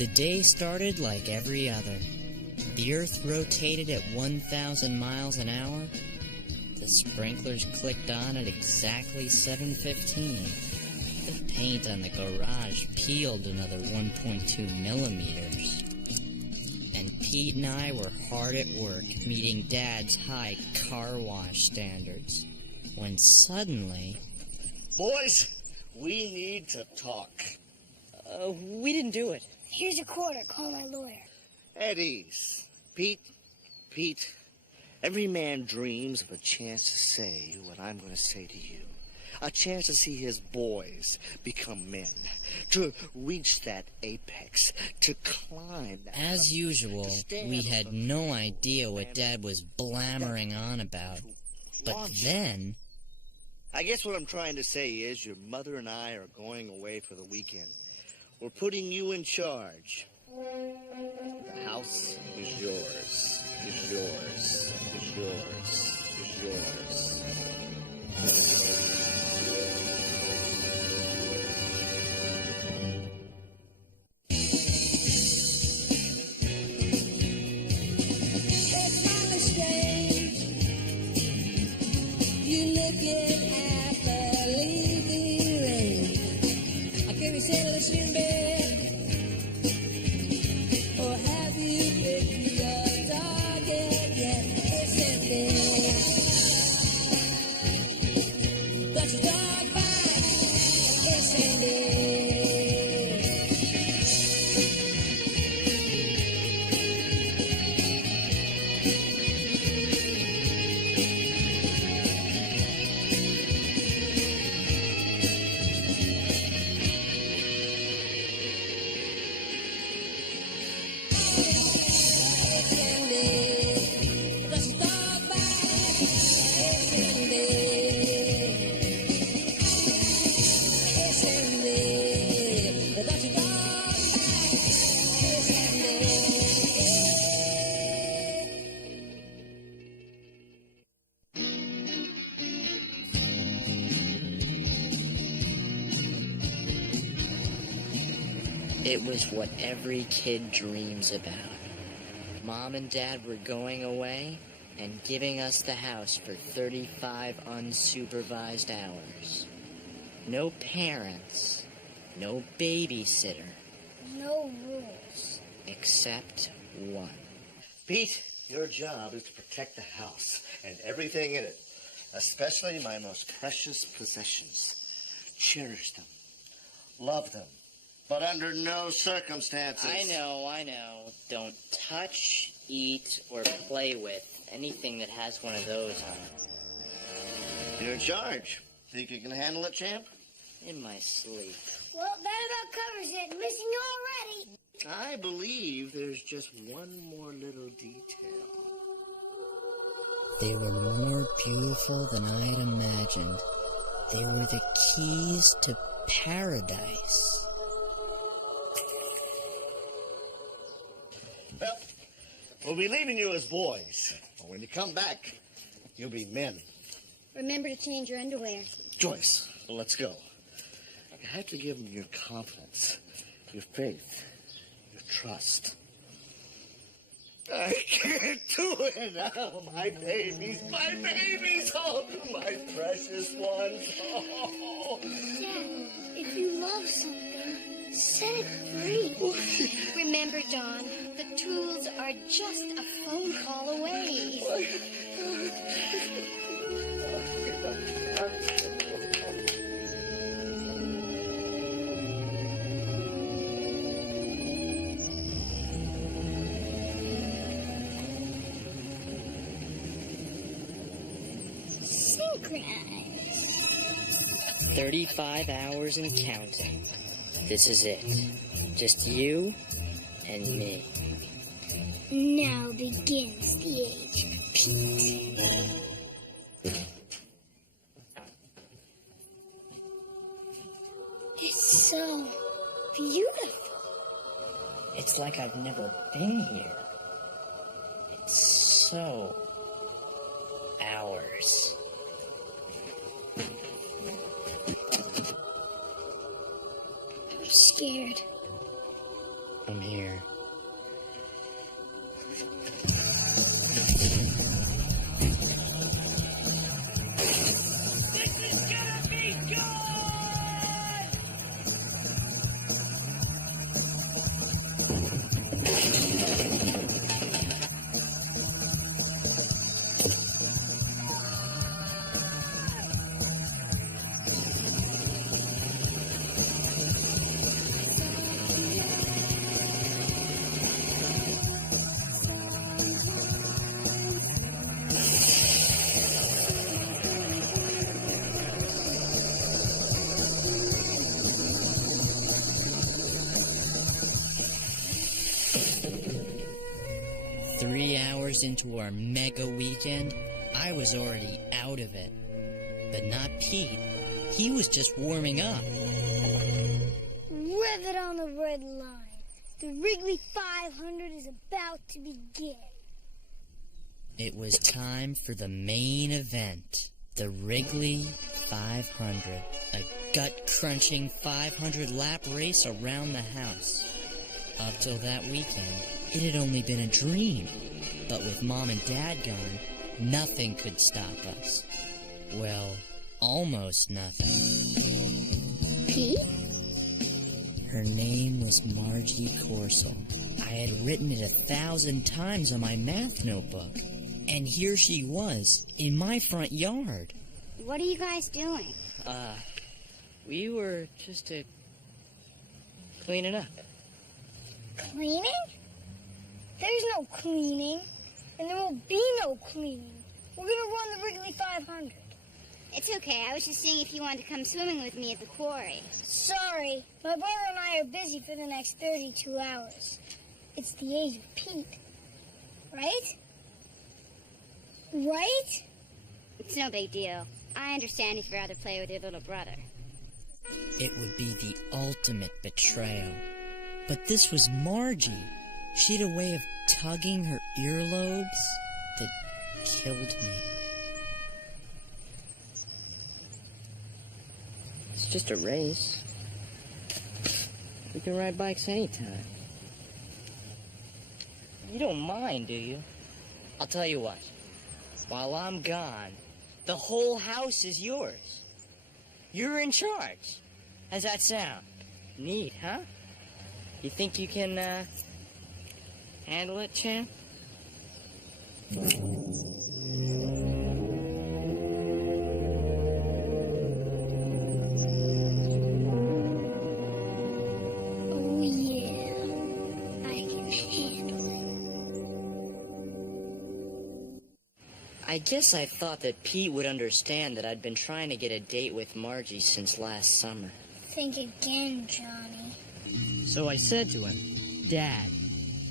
The day started like every other. The Earth rotated at 1,000 miles an hour. The sprinklers clicked on at exactly 7:15. The paint on the garage peeled another 1.2 millimeters. And Pete and I were hard at work meeting Dad's high car wash standards. When suddenly... Boys, we need to talk. We didn't do it. Here's a quarter. Call my lawyer. At ease. Pete, every man dreams of a chance to say what I'm going to say to you. A chance to see his boys become men. To reach that apex. To climb that... As usual, we had no idea what Dad was blammering on about. But then... I guess what I'm trying to say is your mother and I are going away for the weekend. We're putting you in charge. The house is yours. Is yours. Is yours. Is yours. It's my mistake. You looking at the leaving rain. I can't be saying listening, babe. Or have you picked your target yet? It's ending. Got your dog back. It's ending. It was what every kid dreams about. Mom and Dad were going away and giving us the house for 35 unsupervised hours. No parents, no babysitter. No rules. Except one. Pete, your job is to protect the house and everything in it, especially my most precious possessions. Cherish them. Love them. But under no circumstances. I know. Don't touch, eat, or play with anything that has one of those on it. You're in charge. Think you can handle it, champ? In my sleep. Well, that about covers it. Missing already. I believe there's just one more little detail. They were more beautiful than I had imagined. They were the keys to paradise. Well, we'll be leaving you as boys. But when you come back, you'll be men. Remember to change your underwear. Joyce, let's go. You have to give them your confidence, your faith, your trust. I can't do it now, my babies, oh, my precious ones. Oh. Dad, if you love something, set it free. Remember, John, the tools are just a phone call away. Synchronized. 35 hours and counting. This is it. Just you and me. Now begins the age of peace. It's so beautiful. It's like I've never been here. It's so ours. I'm scared. I'm here. This is gonna be good! 3 hours into our mega weekend, I was already out of it. But not Pete. He was just warming up. Rivet on the red line. The Wrigley 500 is about to begin. It was time for the main event. The Wrigley 500. A gut-crunching 500-lap race around the house. Up till that weekend, it had only been a dream. But with Mom and Dad gone, nothing could stop us. Well, almost nothing. Pete? Her name was Margie Corsel. I had written it 1,000 times on my math notebook. And here she was, in my front yard. What are you guys doing? We were just cleaning up. Cleaning? There's no cleaning. And there will be no cleaning. We're gonna run the Wrigley 500. It's okay. I was just seeing if you wanted to come swimming with me at the quarry. Sorry, my brother and I are busy for the next 32 hours. It's the age of Pete. Right? Right? It's no big deal. I understand if you'd rather play with your little brother. It would be the ultimate betrayal. But this was Margie. She had a way of tugging her earlobes that killed me. It's just a race. We can ride bikes anytime. You don't mind, do you? I'll tell you what. While I'm gone, the whole house is yours. You're in charge. How's that sound? Neat, huh? You think you can, handle it, champ? Oh, yeah. I can handle it. I guess I thought that Pete would understand that I'd been trying to get a date with Margie since last summer. Think again, Johnny. So I said to him, Dad,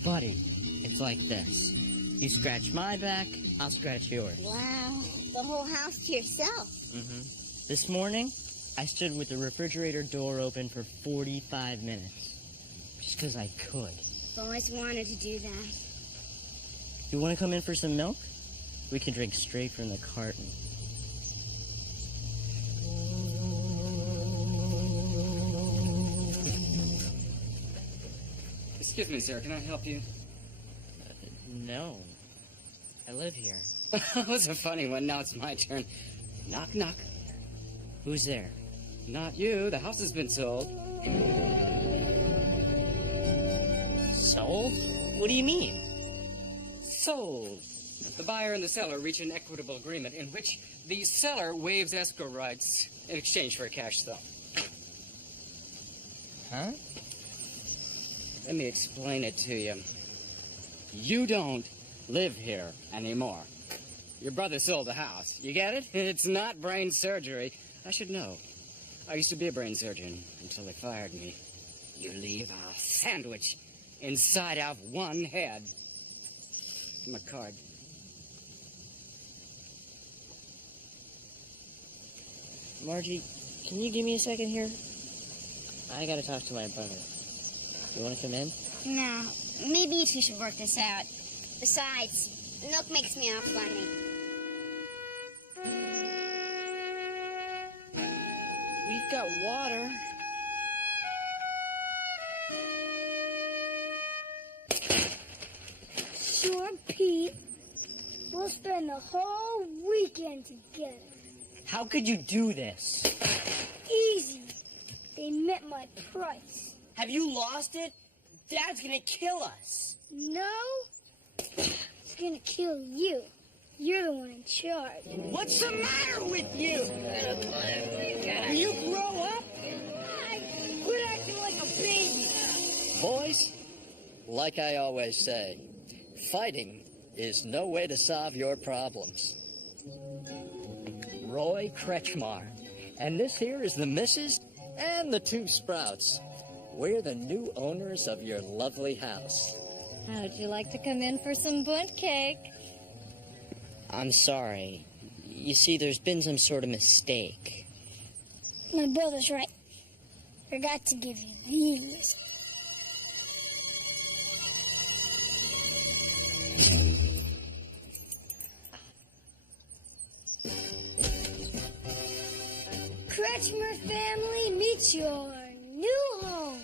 buddy, it's like this. You scratch my back, I'll scratch yours. Wow. The whole house to yourself. Mm-hmm. This morning, I stood with the refrigerator door open for 45 minutes. Just because I could. I've always wanted to do that. You want to come in for some milk? We can drink straight from the carton. Excuse me, sir. Can I help you? No. I live here. That was a funny one. Now it's my turn. Knock, knock. Who's there? Not you. The house has been sold. Sold? What do you mean? Sold. The buyer and the seller reach an equitable agreement in which the seller waives escrow rights in exchange for a cash sum. Huh? Let me explain it to you. You don't live here anymore. Your brother sold the house. You get it? It's not brain surgery. I should know. I used to be a brain surgeon until they fired me. You leave a sandwich inside of one head. My card. Margie, can you give me a second here? I gotta talk to my brother. You wanna come in? No. Maybe you two should work this out. Besides, milk makes me all funny. We've got water. Pete. We'll spend the whole weekend together. How could you do this? Easy. They met my price. Have you lost it? Dad's gonna kill us. No? He's gonna kill you. You're the one in charge. What's the matter with you? Will you grow up? Quit acting like a baby. Boys, like I always say, fighting is no way to solve your problems. Roy Kretschmar. And this here is the missus and the two sprouts. We're the new owners of your lovely house. How'd you like to come in for some bunt cake? I'm sorry. You see, there's been some sort of mistake. My brother's right. Forgot to give you these. Kretschmer family, meet your new home.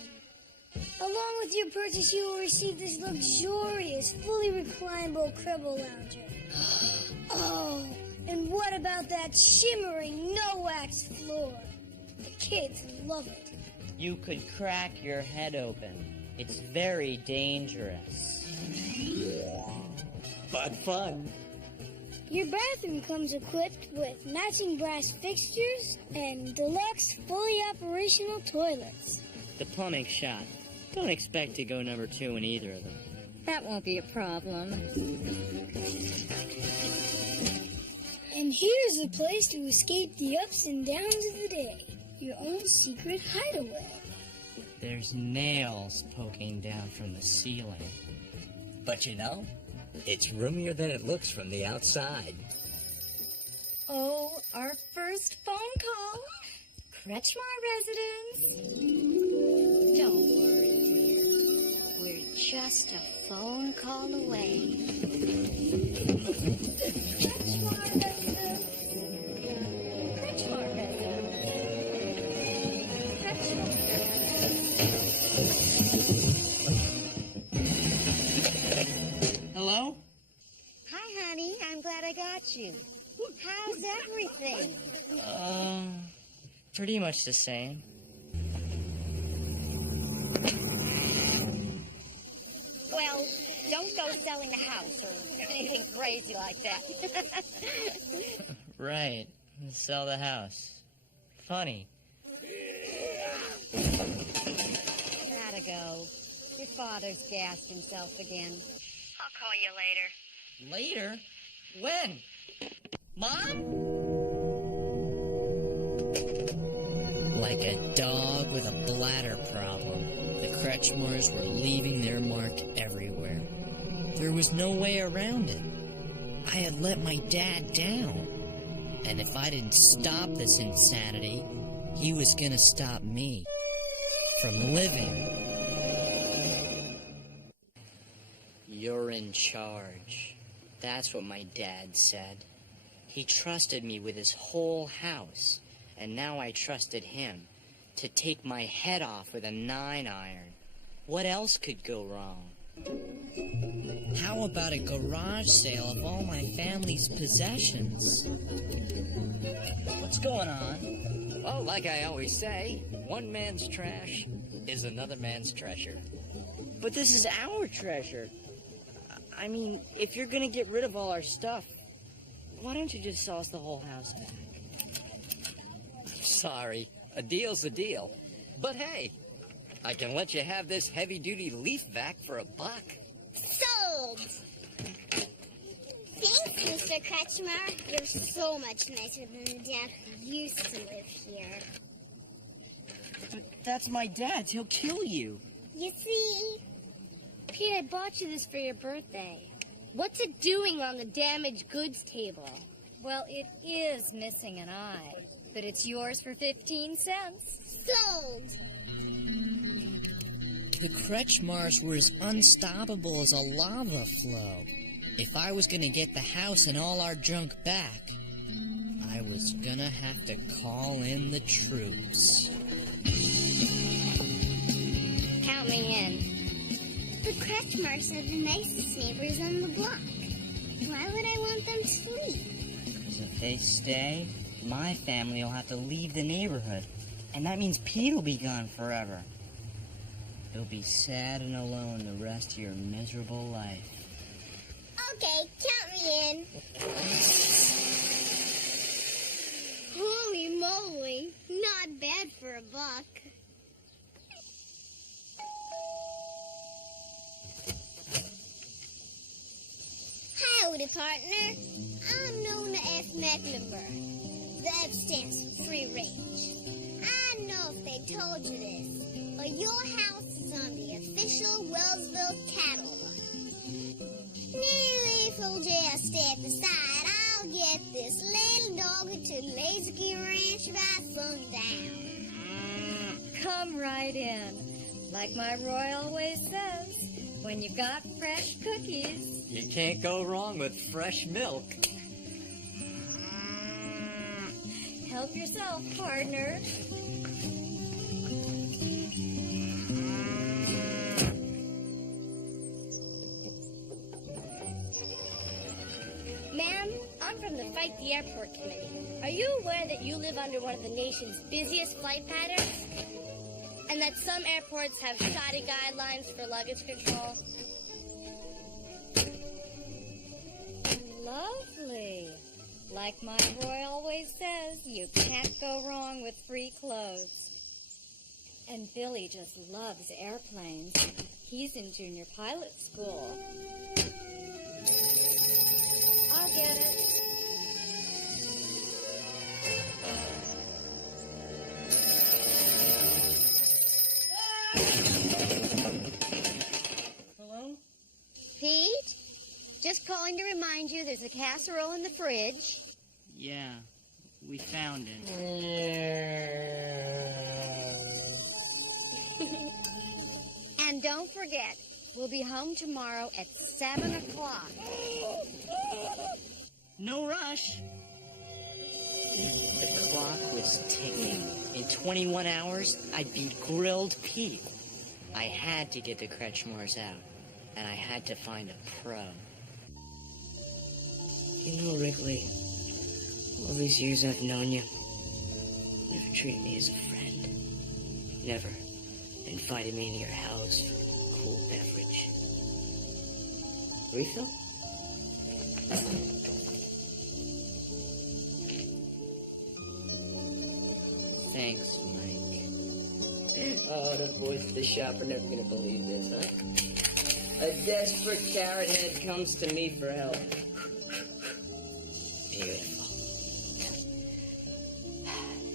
Along with your purchase, you will receive this luxurious, fully reclinable Cribble Lounger. Oh, and what about that shimmering, no-wax floor? The kids love it. You could crack your head open. It's very dangerous. But fun. Your bathroom comes equipped with matching brass fixtures and deluxe, fully operational toilets. The plumbing's shot. Don't expect to go number 2 in either of them. That won't be a problem. And here's a place to escape the ups and downs of the day. Your own secret hideaway. There's nails poking down from the ceiling. But you know, it's roomier than it looks from the outside. Oh, our first phone call. Kretschmar residence. Don't worry, dear. We're just a phone call away. Kretschmar residence. Kretschmar residence. Hello? Hi, honey. I'm glad I got you. How's everything? Pretty much the same. Well, don't go selling the house or anything crazy like that. Right. Sell the house. Funny. Gotta go. Your father's gassed himself again. I'll call you later. Later? When? Mom? Like a dog with a bladder problem, the Kretschmars were leaving their mark everywhere. There was no way around it. I had let my dad down. And if I didn't stop this insanity, he was gonna stop me from living. You're in charge. That's what my dad said. He trusted me with his whole house, and now I trusted him to take my head off with a 9-iron. What else could go wrong? How about a garage sale of all my family's possessions? What's going on? Well, like I always say, one man's trash is another man's treasure. But this is our treasure. I mean, if you're gonna get rid of all our stuff, why don't you just sell us the whole house back? Sorry, a deal's a deal. But hey, I can let you have this heavy-duty leaf vac for $1. Sold! Thanks, Mr. Kretschmar. You're so much nicer than the dad who used to live here. But that's my dad's. He'll kill you. You see? Pete, I bought you this for your birthday. What's it doing on the damaged goods table? Well, it is missing an eye, but it's yours for 15 cents. Sold! The Kretschmars were as unstoppable as a lava flow. If I was gonna get the house and all our junk back, I was gonna have to call in the troops. Count me in. The Kretschmars are the nicest neighbors on the block. Why would I want them to sleep? Because if they stay, my family will have to leave the neighborhood. And that means Pete will be gone forever. You'll be sad and alone the rest of your miserable life. Okay, count me in. Holy moly, not bad for a buck. Howdy, partner. I'm known as Mecklenburg. The F stands for free range. I don't know if they told you this, but your house is on the official Wellsville cattle run. Nearly if you'll just step aside, I'll get this little doggy to Lazy Ranch by sundown. Come right in. Like my Roy always says, when you've got fresh cookies, You can't go wrong with fresh milk. help yourself, partner. Ma'am, I'm from the Fight the Airport Committee. Are you aware that you live under one of the nation's busiest flight patterns? And that some airports have shoddy guidelines for luggage control? Lovely. Like my Roy always says, you can't go wrong with free clothes. And Billy just loves airplanes. He's in junior pilot school. I'll get it. Hello? Pete? Just calling to remind you there's a casserole in the fridge. Yeah, we found it. And don't forget, we'll be home tomorrow at 7 o'clock. No rush. The clock was ticking. In 21 hours, I'd be grilled Pete. I had to get the Kretschmars out, and I had to find a pro. You know, Wrigley, all these years I've known you, you never treated me as a friend. Never invited me into your house for a cool beverage. Refill? Thanks, Mike. Oh, the boys at the shop are never gonna believe this, huh? A desperate carrot head comes to me for help. Beautiful.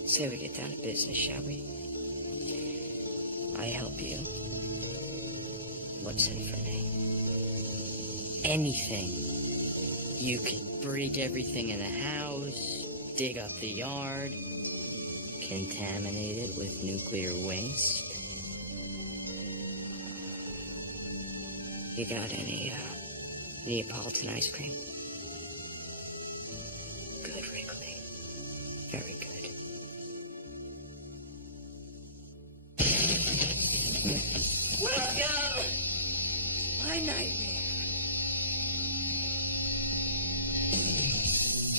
Say we get down to business, shall we? I help you. What's in it for me? Anything. You can break everything in the house, dig up the yard, contaminate it with nuclear waste. You got any Neapolitan ice cream? Good, Wrigley. Very good. Welcome! My nightmare.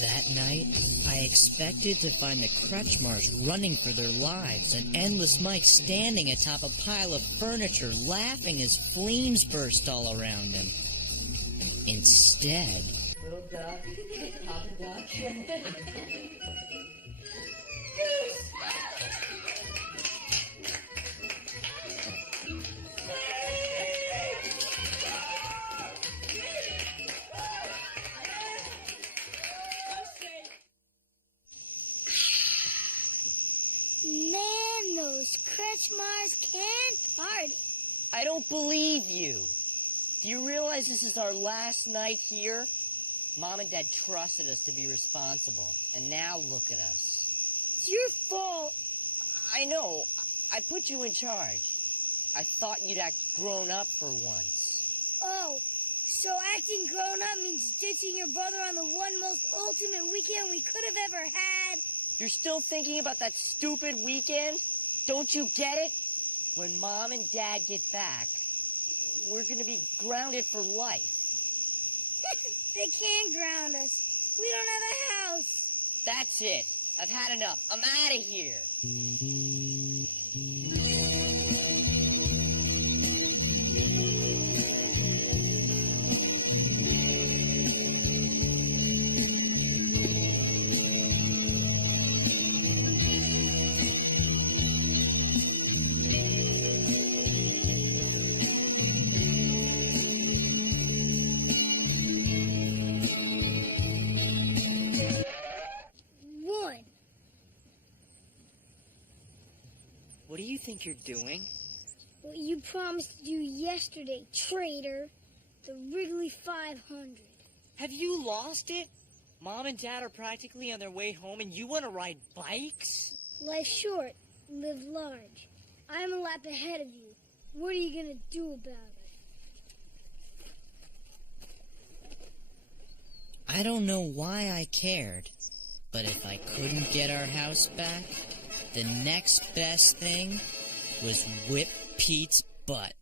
That night, I expected to find the Kretschmars running for their lives and Endless Mike standing atop a pile of furniture laughing as flames burst all around him. Instead... Little duck, Papa Duck. Man, those Kretschmars can't party. I don't believe you. Do you realize this is our last night here? Mom and Dad trusted us to be responsible, and now look at us. It's your fault. I know. I put you in charge. I thought you'd act grown up for once. Oh, so acting grown up means ditching your brother on the one most ultimate weekend we could have ever had? You're still thinking about that stupid weekend? Don't you get it? When Mom and Dad get back, we're gonna be grounded for life. They can't ground us. We don't have a house. That's it. I've had enough. I'm out of here. What do you think you're doing? What you promised to do yesterday, traitor. The Wrigley 500. Have you lost it? Mom and Dad are practically on their way home and you want to ride bikes? Life's short. Live large. I'm a lap ahead of you. What are you going to do about it? I don't know why I cared, but if I couldn't get our house back, the next best thing was whip Pete's butt.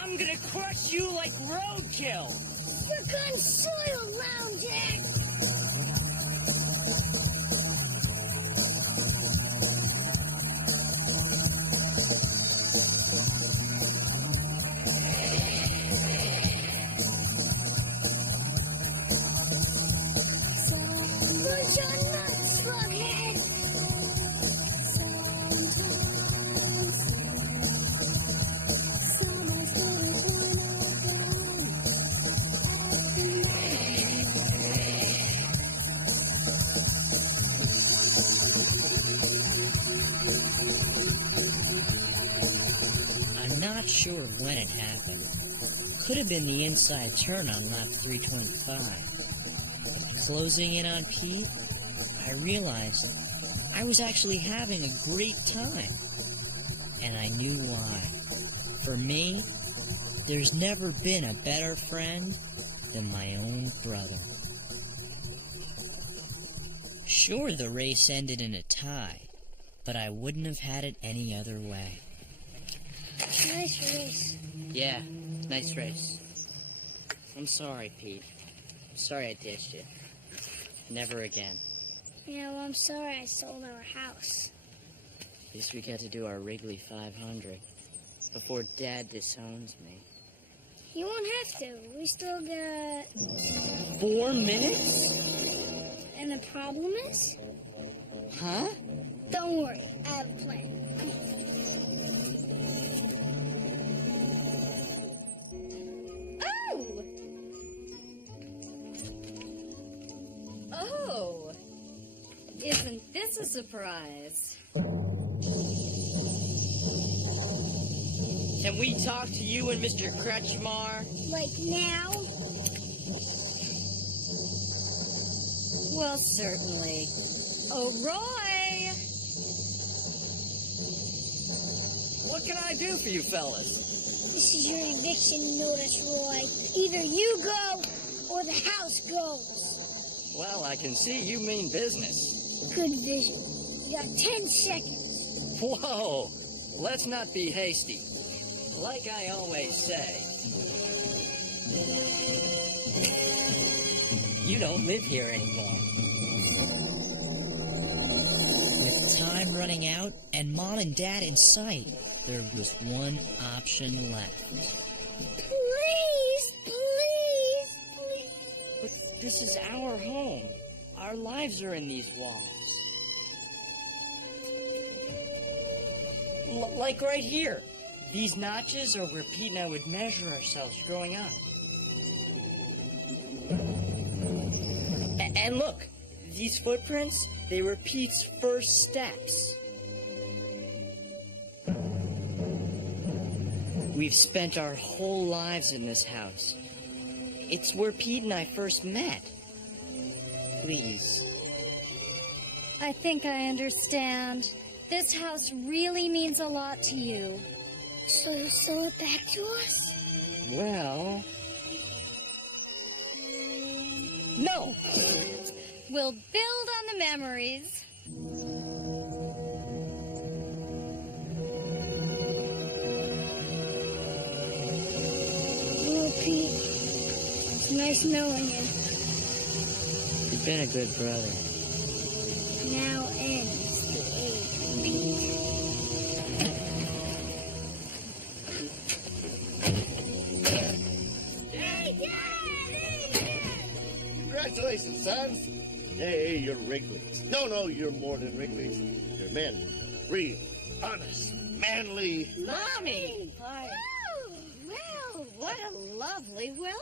I'm gonna crush you like roadkill! You're gone soil, loungehead! Not sure when it happened. Could have been the inside turn on lap 325. But closing in on Pete, I realized I was actually having a great time. And I knew why. For me, there's never been a better friend than my own brother. Sure, the race ended in a tie, but I wouldn't have had it any other way. Nice race. Yeah, nice race. I'm sorry, Pete. I'm sorry I ditched you. Never again. Yeah, well, I'm sorry I sold our house. At least we get to do our Wrigley 500 before Dad disowns me. You won't have to. We still got... 4 minutes? And the problem is? Huh? Don't worry. I have a plan. Come on. Oh! Isn't this a surprise? Can we talk to you and Mr. Kretschmar? Like now? Well, certainly. Oh, Roy! What can I do for you fellas? This is your eviction notice, Roy. Either you go or the house goes. Well, I can see you mean business. Good vision. You got 10 seconds. Whoa! Let's not be hasty. Like I always say, you don't live here anymore. With time running out and Mom and Dad in sight, there was one option left. Please, please, please. But this is our home. Our lives are in these walls. Like right here. These notches are where Pete and I would measure ourselves growing up. And look, these footprints, they were Pete's first steps. We've spent our whole lives in this house. It's where Pete and I first met. Please. I think I understand. This house really means a lot to you. So you'll sell it back to us? Well... No! We'll build on the memories. Nice knowing you. You've been a good brother. Now ends the age. Congratulations, sons. Hey, you're Wrigley's. No, you're more than Wrigley's. You're men. Real, honest, manly. Mommy! Hi. Well, what a lovely welcome.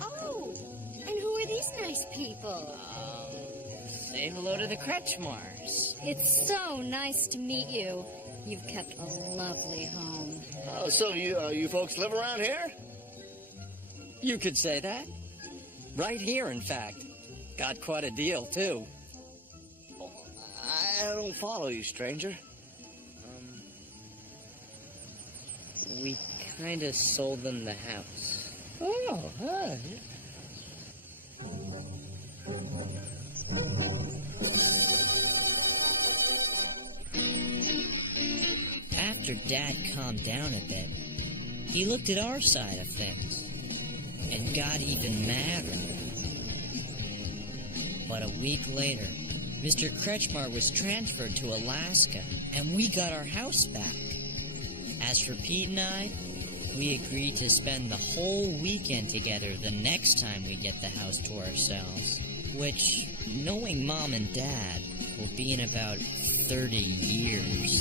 Oh, and who are these nice people? Say hello to the Kretschmars. It's so nice to meet you. You've kept a lovely home. Oh, so you folks live around here? You could say that. Right here, in fact. Got quite a deal, too. I don't follow you, stranger. We kinda sold them the house. Oh, hi. After Dad calmed down a bit, he looked at our side of things and got even madder. But a week later, Mr. Kretschmar was transferred to Alaska, and we got our house back. As for Pete and I, we agreed to spend the whole weekend together the next time we get the house to ourselves, which, knowing Mom and Dad, will be in about 30 years.